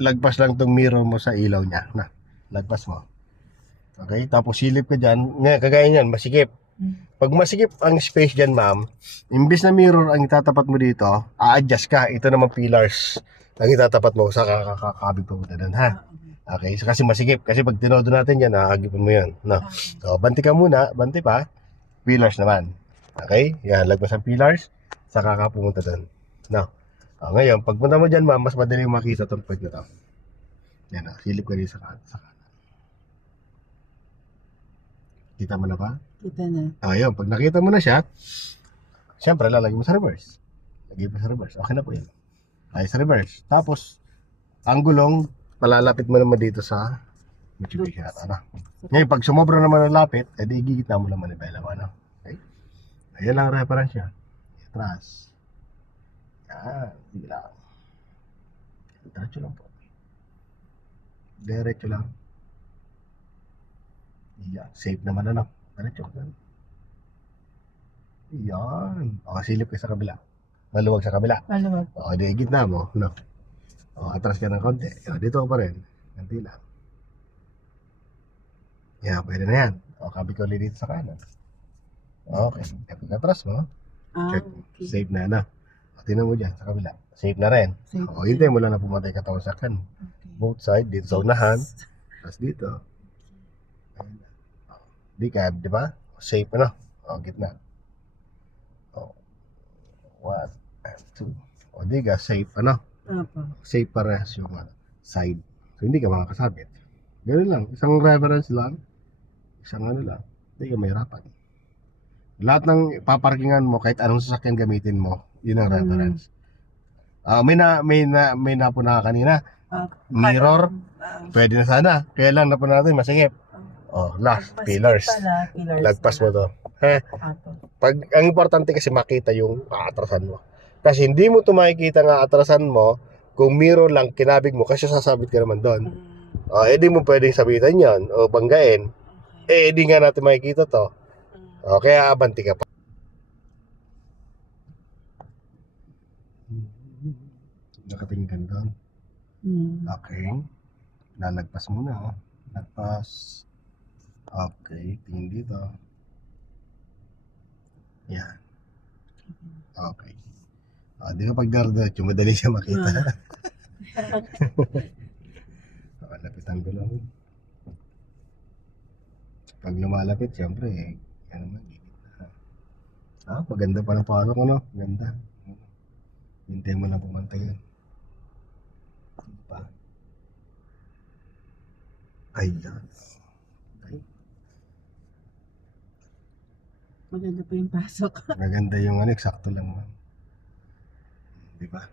lagpas lang tong mirror mo sa ilaw niya. Na, lagpas mo. Okay, tapos silip ka dyan. Ngayon, kagaya niyan, masikip. Pag masikip ang space dyan, ma'am, imbis na mirror ang itatapat mo dito, a-adjust ka. Ito naman pillars ang itatapat mo sa kakakabig po doon, ha? Okay, so kasi masikip. Kasi pag tinodo natin yan, nakakagipon mo yan. No? So, banti ka muna, banti pa, pillars naman. Okay, yan, lagpas ang pillars, saka ka pumunta doon. No? Ngayon, pagpunta mo dyan, ma'am, mas madali makita itong point na to. Yan, silip ka rin sa kanan. Kita mo na ba? Kita na. Ayun, pag nakita mo na siya, siyempre lalagay mo sa reverse. Lagay mo sa reverse. Okay na po yun. Ay, sa reverse. Tapos, ang gulong, palalapit mo naman dito sa Mitsubishi Hato. Ano? Ngayon, pag sumobra naman ang lapit, edi igigita mo naman ni Bella. Ano? Okay? Ayan lang ang reference niya. Atras. Yan. Sige lang. Diretso lang po. Diretso lang. Yan. Safe naman ano. Diretso lang. Yan. O, silip ka sa kabila. Maluwag sa kabila. Maluwag. O, di gitna mo. No? O, atras ka ng konti. O, dito pa rin. Ganti lang. Yan, pwede na yan. O, kabit ko ulit dito sa kanan. Okay. Pag atras mo, check. Okay. Safe na na. O, tingnan mo dyan sa kabila. Safe na rin. Safe O, hintay mo lang na pumatay katawan sa kan. Okay. Both side, dito sa unahan. Tapos dito. Di ka, di ba? Safe na. O, gitna. O, 1 and 2. O, di ka, safe ano? Apo. Safe parehas yung side. So, hindi ka makakasabit. Ganun lang. Isang reference lang. Isang ano lang. Hindi ka mahirapan. Lahat ng paparkingan mo, kahit anong sasakyan gamitin mo, yun ang reference. May napuna ka kanina. Mirror, pwede na sana. Kaya lang napuna natin, masikip. Oh, last, pillars. Lagpas mo to. Pag, ang importante kasi makita yung aatrasan mo. Kasi hindi mo to makikita nga aatrasan mo kung mirror lang kinabig mo kasi sasabit ka naman doon. Di mo pwedeng sabitan yon o banggain. Di nga natin makikita to. Kaya abanti ka pa. Nakatingin ka doon. Okay. Lalagpas muna. Lagpas. Okay. Tingin dito. Yan. Okay. Di ba pag diretso, madali siya makita. Lapitan ko lang. Pag lumalapit, siyempre, yan naman, gigit na. Maganda pa ng pasok, ano? Ganda. Hintay mo lang pumantay yan. Diba? Ayan. Okay. Maganda po yung pasok. Maganda yung ano, eksakto lang. Diba?